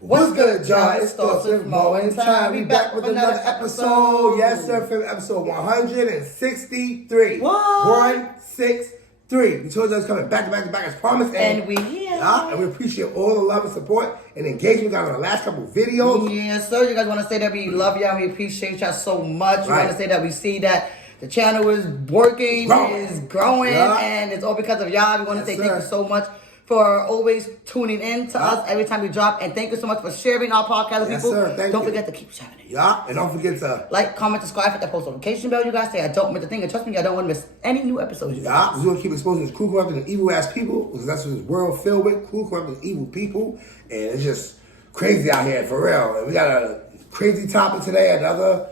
What's good, John? It's Thoughts with Mo and Time. We back with another episode. Yes, sir, film episode 163. What? 163. We told you it's coming back to back to back as promised. And we here. And we appreciate all the love and support and engagement we got on the last couple of videos. Yes, sir. You guys want to say that we love y'all and we appreciate y'all so much. Right. We want to say that we see that the channel is working, is growing, Yeah. and it's all because of y'all. We want to Yes, say thank you so much for always tuning in to us every time we drop. And thank you so much for sharing our podcast with Yes, people. sir. Thank Don't you. forget to keep sharing it. Yeah, and don't forget to Like, comment, subscribe, hit that post notification bell. You guys say I don't miss a thing. And trust me, I don't want to miss any new episodes. You guys. we're going to keep exposing these cruel, corrupt, and evil ass people because that's what this world filled with, cruel, corrupt, and evil people. And it's just crazy out here, for real. And we got a crazy topic today. Another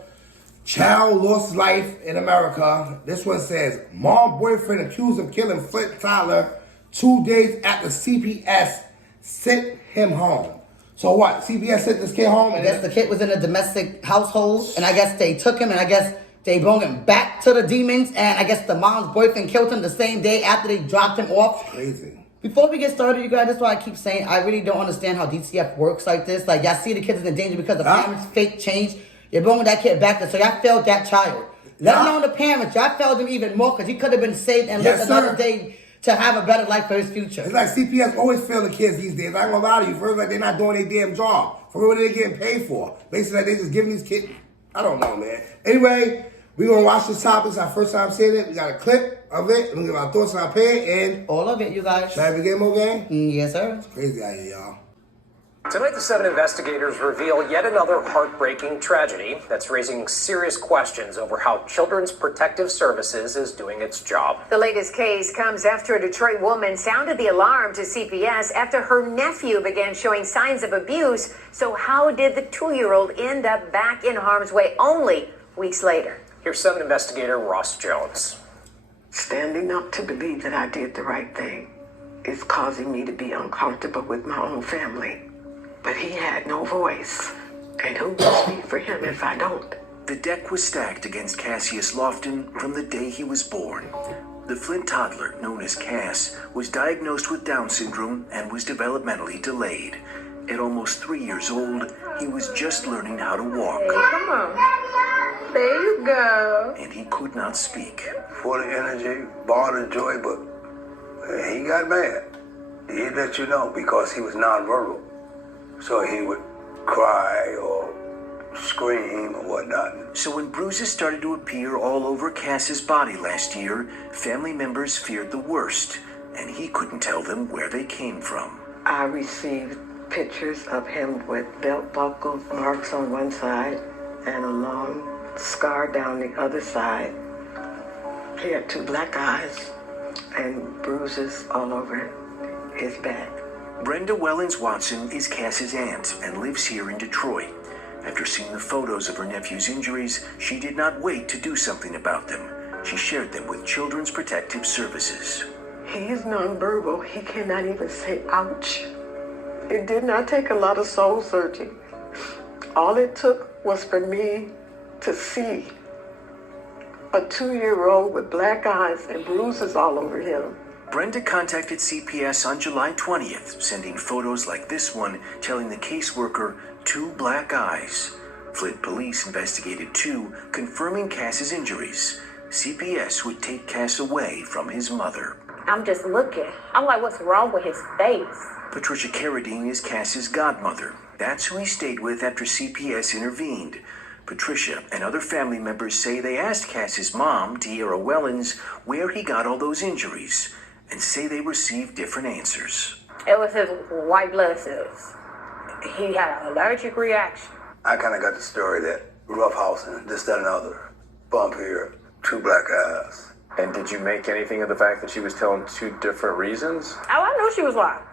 child lost his life in America. This one says, mom boyfriend accused of killing Flint Toddler 2 days after CPS sent him home. So what? CPS sent this kid home? I guess the kid was in a domestic household, and I guess they took him, and I guess they brought him back to the demons, and I guess the mom's boyfriend killed him the same day after they dropped him off. Crazy. Before we get started, you guys, that's why I keep saying I really don't understand how DCF works like this. Like, y'all see the kids in danger because the parents fake change. You're bringing that kid back there, so y'all failed that child. Let alone the parents, y'all failed him even more because he could have been saved and lived another day to have a better life for his future. It's like CPS always fail the kids these days. I ain't gonna lie to you. First, like they're not doing their damn job. For what are they getting paid for? Basically, like they just giving these kids. I don't know, man. Anyway, we're gonna watch this topic. It's our first time seeing it. We got a clip of it. We're gonna give our thoughts and our opinion. And all of it, you guys. should I begin, Mo gang? Yes, sir. It's crazy out here, y'all. Tonight, the 7 investigators reveal yet another heartbreaking tragedy that's raising serious questions over how Children's Protective Services is doing its job. The latest case comes after a Detroit woman sounded the alarm to CPS after her nephew began showing signs of abuse. So how did the 2-year-old end up back in harm's way only weeks later? Here's 7 investigator Ross Jones. Standing up to believe that I did the right thing is causing me to be uncomfortable with my own family. But he had no voice, and who will speak for him if I don't? The deck was stacked against Cassius Lofton from the day he was born. The Flint toddler, known as Cass, was diagnosed with Down syndrome and was developmentally delayed. At almost 3 years old, he was just learning how to walk. Come on. There you go. And he could not speak. Full of energy, born of joy, but he got mad. He let you know because he was nonverbal. So he would cry or scream or whatnot. So when bruises started to appear all over Cass's body last year, family members feared the worst, and he couldn't tell them where they came from. I received pictures of him with belt buckle marks on one side and a long scar down the other side. He had 2 black eyes and bruises all over his back. Brenda Wellens Watson is Cass's aunt and lives here in Detroit. After seeing the photos of her nephew's injuries, she did not wait to do something about them. She shared them with Children's Protective Services. He is nonverbal. He cannot even say ouch. It did not take a lot of soul searching. All it took was for me to see a 2-year-old with black eyes and bruises all over him. Brenda contacted CPS on July 20th, sending photos like this one telling the caseworker 2 black eyes. Flint police investigated 2, confirming Cass's injuries. CPS would take Cass away from his mother. I'm just looking. I'm like, what's wrong with his face? Patricia Carradine is Cass's godmother. That's who he stayed with after CPS intervened. Patricia and other family members say they asked Cass's mom, De'Ara Wellens, where he got all those injuries, and say they received different answers. It was his white blood cells. He had an allergic reaction. I kind of got the story that roughhousing, this, that, and other, bump here, 2 black eyes. And did you make anything of the fact that she was telling 2 different reasons? Oh, I knew she was lying.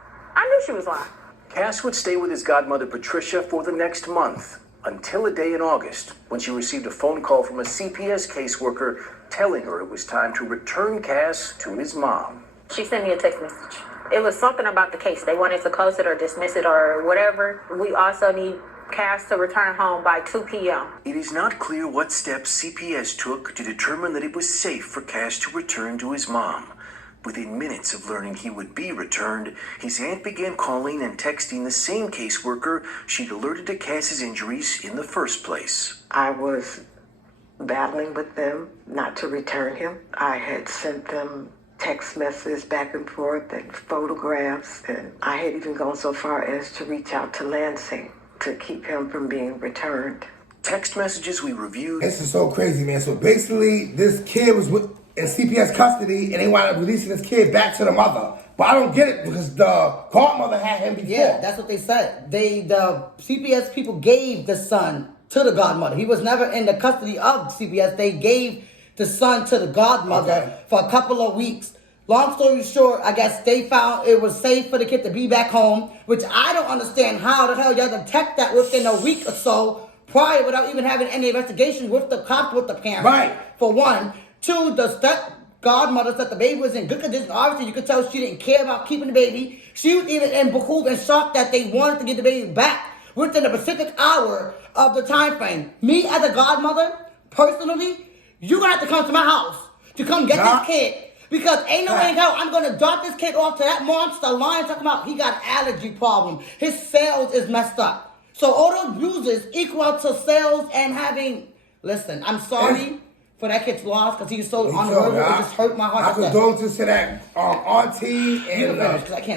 Cass would stay with his godmother Patricia for the next month, until a day in August, when she received a phone call from a CPS caseworker telling her it was time to return Cass to his mom. She sent me a text message. It was something about the case. They wanted to close it or dismiss it or whatever. We also need Cass to return home by 2 p.m. It is not clear what steps CPS took to determine that it was safe for Cass to return to his mom. Within minutes of learning he would be returned, his aunt began calling and texting the same caseworker she'd alerted to Cass's injuries in the first place. I was battling with them not to return him. I had sent them text messages back and forth and photographs, and I had even gone so far as to reach out to Lansing to keep him from being returned. Text messages we reviewed. This is so crazy, man. So basically, this kid was in CPS custody, and they wound up releasing this kid back to the mother. But I don't get it because the godmother had him before. Yeah, that's what they said. The CPS people gave the son to the godmother. He was never in the custody of CPS. They gave the son to the godmother for a couple of weeks. Long story short, I guess they found it was safe for the kid to be back home, which I don't understand how the hell y'all detect that within a week or so prior without even having any investigation with the cops, with the parents. Right. For one. Two, the step godmother said the baby was in good condition. Obviously, you could tell she didn't care about keeping the baby. She was even in behoove and shocked that they wanted to get the baby back within a specific hour of the time frame. Me, as a godmother, personally, you're going to have to come to my house to come get this kid. Because ain't no way in hell I'm going to drop this kid off to that monster lion talking about he got allergy problem. His cells is messed up. So all those bruises equal out to cells and having... Listen, I'm sorry for that kid's loss because he's so unheard. It just hurt my heart. I condolences to that auntie and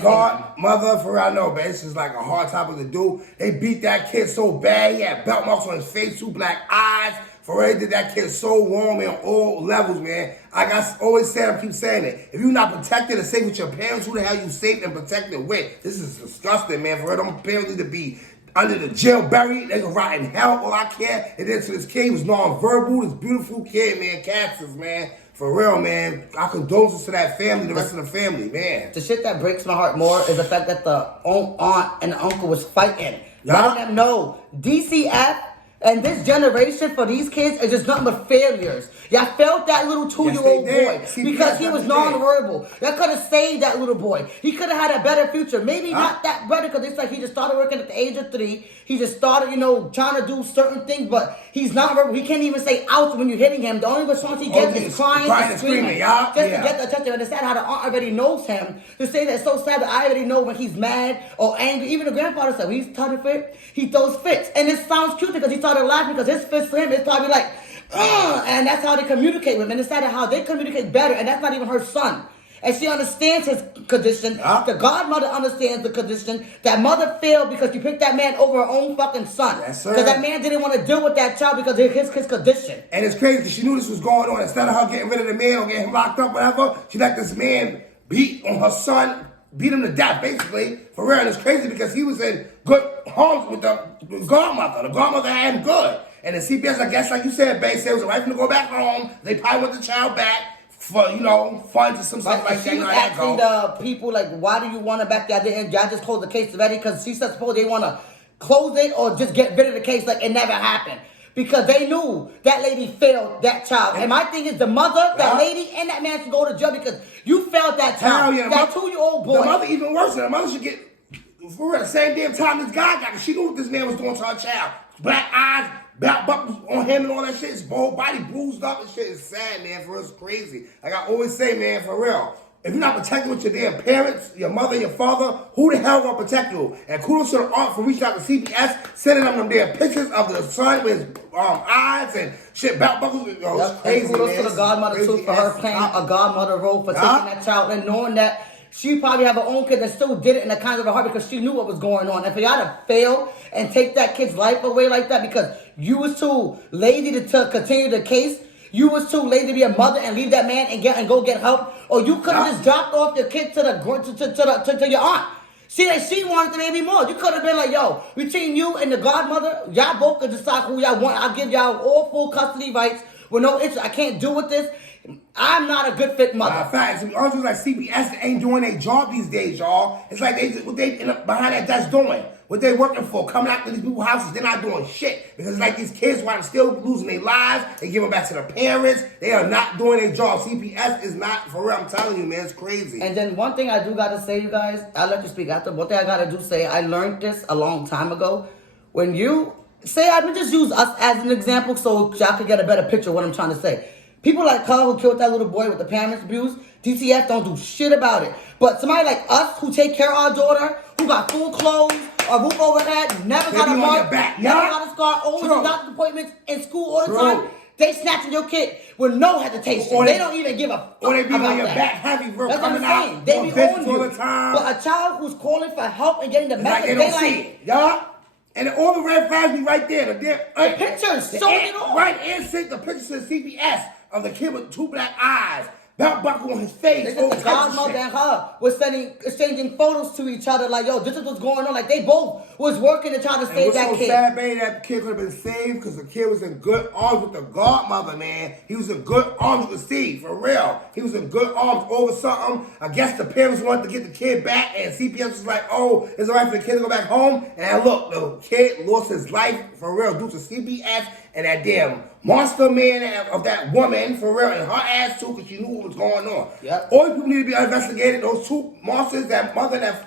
godmother. For real, I know, man. It's just like a hard topic to do. They beat that kid so bad. He had belt marks on his face, 2 black eyes. For real, they did that kid so wrong, man, on all levels, man. Like I always said, I keep saying it. If you're not protected and safe with your parents, who the hell you safe and protected with? This is disgusting, man. For real, them parents need to be under the jail buried. They can rot in hell. All I care. And then to this kid, he was non-verbal. This beautiful kid, man. Cassius, man. For real, man. Our condolences to that family, the rest of the family, man. The shit that breaks my heart more is the fact that the aunt and the uncle was fighting. Letting them know DCF and this generation for these kids is just nothing but failures. Y'all felt that little 2-year-old boy because he was non-verbal. Y'all could have saved that little boy. He could have had a better future. Maybe not that better because it's like he just started working at the age of 3. He just started, trying to do certain things, but he's not verbal. He can't even say ouch when you're hitting him. The only response he gets is crying and screaming. Just to get the attention. And it's sad how the aunt already knows him. To say that it's so sad that I already know when he's mad or angry. Even the grandfather said when he's starting fit, he throws fits. And it sounds cute because he started laughing because his fits for him is probably like, and that's how they communicate with him. And it's sad how they communicate better, and that's not even her son. And she understands his condition. The godmother understands the condition. That mother failed because she picked that man over her own fucking son. Because that man didn't want to deal with that child because of his condition. And it's crazy because she knew this was going on. Instead of her getting rid of the man or getting him locked up, whatever, she let this man beat on her son, beat him to death, basically. For real, and it's crazy because he was in good homes with the godmother. The godmother had him good. And the CPS, I guess, like you said, Bae said it was the right thing to go back home. They probably want the child back for, funds or some stuff like that. She was asking the people, like, why do you want it back? Y'all just closed the case already? Because she said, suppose they want to close it or just get rid of the case like it never happened. Because they knew that lady failed that child. And my thing is the mother, that lady, and that man should go to jail because you failed that child. That 2-year-old boy. The mother even worse. The mother should get, for real, the same damn time this guy got. She knew what this man was doing to her child. Black eyes, belt buckles on him and all that shit. His whole body bruised up and shit. It's sad, man. For real, it's crazy. Like I always say, man, for real. If you're not protected with your damn parents, your mother, your father, who the hell gonna protect you? And kudos to the aunt for reaching out to CPS, sending them damn pictures of the son with his eyes and shit, belt buckles. It's crazy, kudos man. to the godmother too for her playing a godmother role for taking that child and knowing that she probably have her own kid that still did it in the kind of her heart because she knew what was going on. And for y'all to fail and take that kid's life away like that because you was too lazy to continue the case, you was too lazy to be a mother and leave that man and go get help, or you could have just dropped off your kid to your aunt. See, like she wanted the baby more. You could have been like, yo, between you and the godmother, y'all both could decide who y'all want. I'll give y'all all full custody rights with no issue. I can't do with this. I'm not a good fit mother. Facts. Also, like CPS ain't doing their job these days, y'all. It's like what they behind that desk doing. What they working for, coming out to these people's houses, they're not doing shit. Because it's like these kids while still losing their lives, they give them back to their parents. They are not doing their job. CPS is not, for real, I'm telling you, man, it's crazy. And then one thing I do gotta say, you guys, I'll let you speak after. One thing I gotta do say, I learned this a long time ago. When you say, I'm gonna just use us as an example so y'all can get a better picture of what I'm trying to say. People like her who killed that little boy with the parents abuse, DCF don't do shit about it. But somebody like us who take care of our daughter, who got full clothes, a roof over her head, never got a mark, never got a scar, always in doctor's appointments, in school all the time, they snatching your kid with no hesitation. They don't even give a fuck or they be about on your that. back heavy, bro. That's what I'm saying. They be on you. But a child who's calling for help and getting the message, they don't see it. Yeah. And all the red flags be right there. The pictures showing it all. Right, and sent the pictures to CPS of the kid with 2 black eyes. Belt buckle on his face. They just the godmother and her was exchanging photos to each other like, yo, this is what's going on. Like, they both was working to try to save that kid. It was so sad, baby, that kid could have been saved because the kid was in good arms with the godmother, man. He was in good arms with Steve, for real. He was in good arms over something. I guess the parents wanted to get the kid back, and CPS was like, oh, it's all right for the kid to go back home. And look, the kid lost his life, for real, due to CPS and that damn monster man of that woman, for real, and her ass too, because she knew what was going on. Yep. All people need to be investigated. Those 2 monsters, that mother and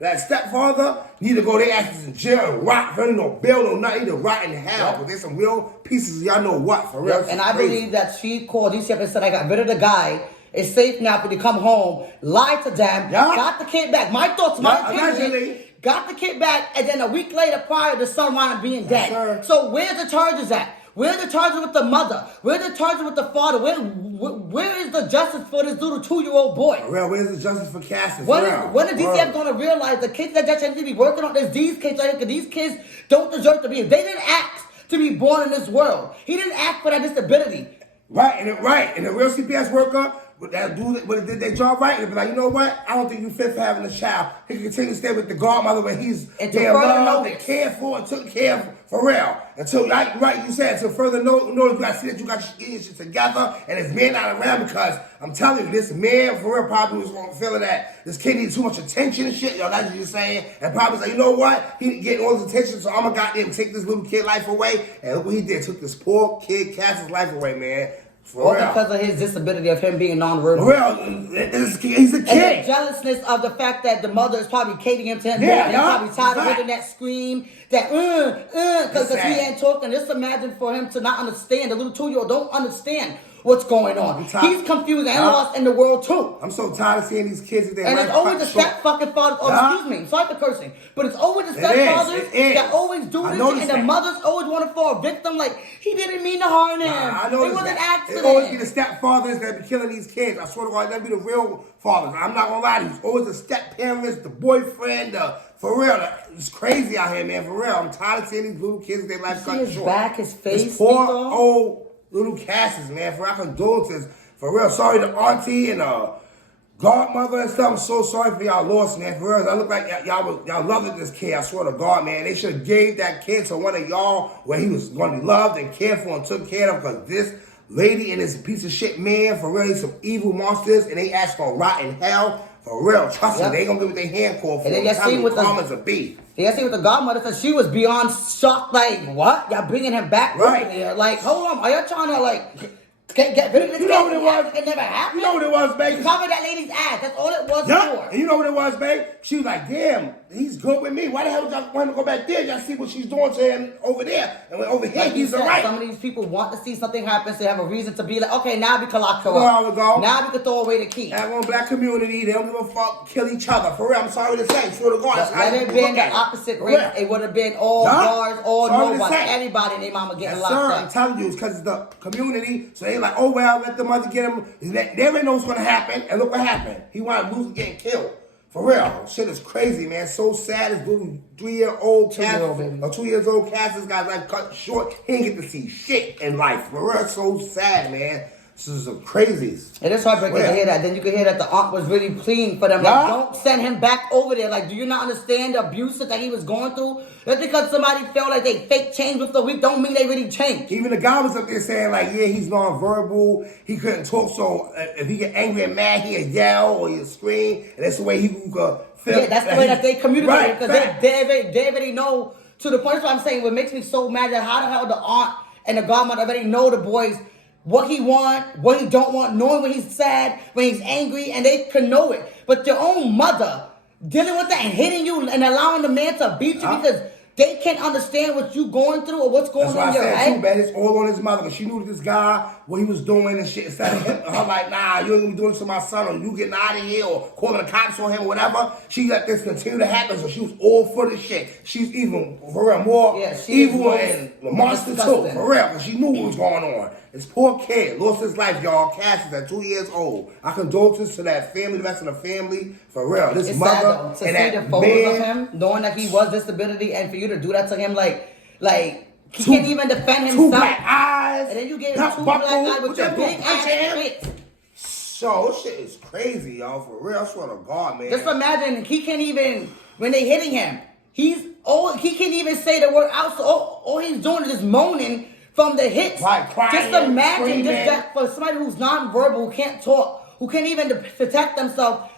that stepfather, need to go their asses in jail and rot. There ain't no bail, no nothing, to rot in hell. But there's some real pieces of y'all know what, for real. Yep. And I believe that she called DCF and said, I got rid of the guy. It's safe now for you to come home, lied to them, got the kid back. My thoughts, my opinion, got the kid back, and then a week later, prior, the son wound up being dead. Sir. So where's the charges at? Where are the charges with the mother? Where are the charges with the father? Where is the justice for this little 2-year-old boy? Real, where's the justice for Cassius? When is DCF going to realize the kids that just need to be working on this? These kids, like, these kids don't deserve to be. They didn't ask to be born in this world. He didn't ask for that disability. Right, and the real CPS worker, that dude, when they did their job right, they'd be like, you know what? I don't think you fit for having a child. He can continue to stay with the godmother when he's being loved and cared for and took care of, for real. Until, right, you said, until further notice, you got to see that you got your shit together and this man not around, because I'm telling you, this man, for real, probably was feeling that this kid needs too much attention and shit, yo, that's what you're saying, and probably like, you know what? He getting all this attention, so I'm gonna goddamn take this little kid life away, and look what he did, took this poor kid Cass's life away, man. Or because of his disability of him being nonverbal. He's a kid. And the jealousness of the fact that the mother is probably catering him to him. Yeah, he's probably tired of hearing that scream, that because he ain't talking. Just imagine for him to not understand. The little 2-year-old don't understand what's going on. He's confused and lost in the world too. I'm so tired of seeing these kids. And it's always the step fucking father. Oh, excuse me. Sorry for cursing. But it's always the stepfathers that always do this. And the mothers always want to fall victim. Like, he didn't mean to harm him. It was an accident. It always be the stepfathers that be killing these kids. I swear to God, that be the real fathers. I'm not going to lie to you. It's always the step-parents, the boyfriend, for real. It's crazy out here, man. For real. I'm tired of seeing these little kids with their life cut short. His back, his face. This poor old little Cassius, man, for our condolences. For real, sorry to auntie and godmother and stuff. I'm so sorry for y'all loss, man. For real, I look like y'all loved this kid. I swear to God, man. They should have gave that kid to one of y'all where he was going to be loved and cared for and took care of, because this lady and this piece of shit man, for real, he's some evil monsters, and they ask for rot in hell. For real, trust me, they gonna get what their hand called for. And then you see with the godmother said she was beyond shocked, like, what? Y'all bringing him back over there? Like, hold on, are y'all trying to, like, get rid of this? You know what it was? It never happened. You know what it was, babe? Cover that lady's ass. That's all it was for. And you know what it was, babe? She was like, damn, he's good with me. Why the hell would y'all want to go back there? Y'all see what she's doing to him over there. And over here, like he's all right. Some of these people want to see something happen, so they have a reason to be like, okay, now we can lock her up. Now we can throw away the key. That one black community, they don't give a fuck, kill each other. For real, I'm sorry to say. Swear to God. Had it been the opposite race, it would have been all bars, all nobody, everybody and their mama getting locked up. I'm telling you, it's because it's the community. So they like, oh, well, let the mother get him. They already know what's going to happen. And look what happened. He wound up losing, getting killed. For real. Shit is crazy, man. So sad. This little 3-year-old Cassius, or 2 years old Cassius got life cut short. He didn't get to see shit in life. For real, it's so sad, man. This is some crazies. It is heartbreaking to hear that. Then you can hear that the aunt was really pleading for them. Like, don't send him back over there. Like, do you not understand the abuse that he was going through? Just because somebody felt like they fake changed with the week don't mean they really changed. Even the guy was up there saying, like, yeah, he's nonverbal. He couldn't talk, so if he get angry and mad, he'll yell or he'll scream. And that's the way he could feel. Yeah, that's the way that they communicate. Because they already know, to the point that's what I'm saying, what makes me so mad that how the hell the aunt and the godmother already know the boys what he want, what he don't want, knowing when he's sad, when he's angry, and they can know it. But your own mother dealing with that and hitting you and allowing the man to beat you because they can't understand what you going through or what's going That's on why in your I said head. too, man. It's all on his mother. Cause she knew this guy, what he was doing and shit. Instead of her like, nah, you ain't gonna be doing this to my son, or you getting out of here, or calling the cops on him, or whatever. She let this continue to happen, so she was all for this shit. She's even, for real, more evil and a monster too, for real. Cause she knew what was going on. This poor kid lost his life, y'all. Cassius at 2 years old. Our condolences to that family, the rest of the family, for real. This It's mother sad though, to and see that the photos of man, him, knowing that he was disability, and for you to do that to him, like he Two- can't even defend himself. 2 black eyes. And then you gave him nut 2 black buckle. eyes with What your that big punch ass him? face. So this shit is crazy, y'all. For real, I swear to God, man. Just imagine he can't even when they hitting him. He can't even say the word out. So all he's doing is just moaning from the hits. Right, crying, just imagine screaming. just that for somebody who's nonverbal, who can't talk, who can't even protect themselves,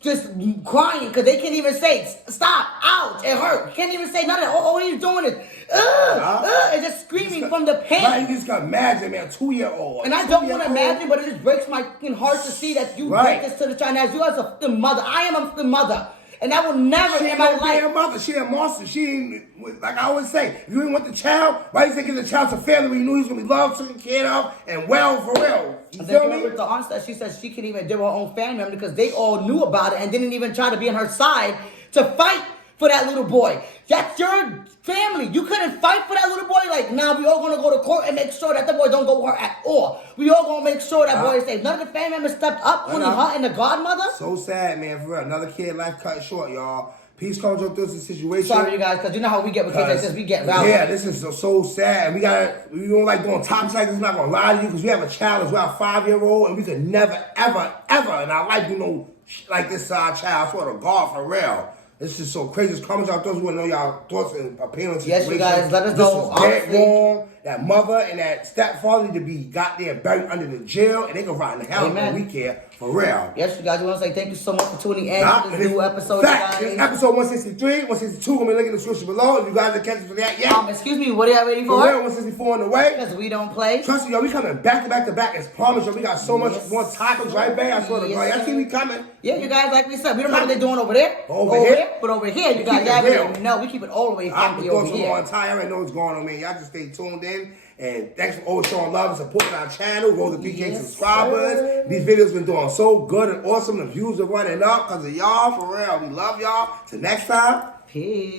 just crying because they can't even say stop, ouch, it hurt. Can't even say nothing. All he's doing is and just screaming from the pain. Right, you just can imagine, man, 2-year-old. And I don't want to imagine, but it just breaks my fucking heart to see that you Right. did this to the child. As you as a fucking mother, I am a fucking mother. And I will never She in ain't my no life. damn mother. She a monster. She ain't, like I always say, if you ain't want the child, why you taking the child to family when you knew he was going to be loved, taken care of, and well, for real? You And feel then me? with the onset, she said she couldn't even do her own family member because they all knew about it and didn't even try to be on her side to fight for that little boy. That's your family. You couldn't fight for that little boy. Like, nah, we all gonna go to court and make sure that the boy don't go hurt at all. We all gonna make sure that boy is safe. None of the family members stepped up, only her and the godmother. So sad, man, for real. Another kid life cut short, y'all. Peace comes up through this situation. Sorry, you guys, because you know how we get with kids like this. We get rowdy. Yeah, this is so sad. We don't like doing topics like this. I'm not gonna lie to you because we have a child as well, a 5-year-old, and we could never, ever, ever in our life do no shit like this to our child. I swear to God, for real. This is so crazy. Just comment y'all thoughts. We want to know y'all thoughts and opinions on the Yes, situation. you guys, let us This know, is dead honestly. wrong. That mother and that stepfather need to be goddamn buried under the jail, and they can rot in the hell Amen. when we care. For real. Yes, you guys, we want to say thank you so much for tuning in Nah, to and this new it's episode, fact, you it's guys. episode 163, 162. Gonna be looking in the description below. If you guys are catching for that, yeah. Excuse me, what are y'all waiting For for? real, 164 on the way. Because we don't play. Trust me, yo, we coming back to back to back. As promised, yo, we got so much Yes. more topics, right, babe? I swear to God. Yes, Y'all see me coming. Yeah, you guys, like we said, we don't know what they're doing over there. Over here? But over here, you We guys, keep it y'all real. already know. We keep it all the way I'm funky the over thoughts here. on time. I already know what's going on, man. Y'all just stay tuned in. And thanks for always showing love and supporting our channel. Roll the 3K Yes, subscribers. sir. These videos been doing so good and awesome. The views are running up because of y'all. For real. We love y'all. Till next time. Peace.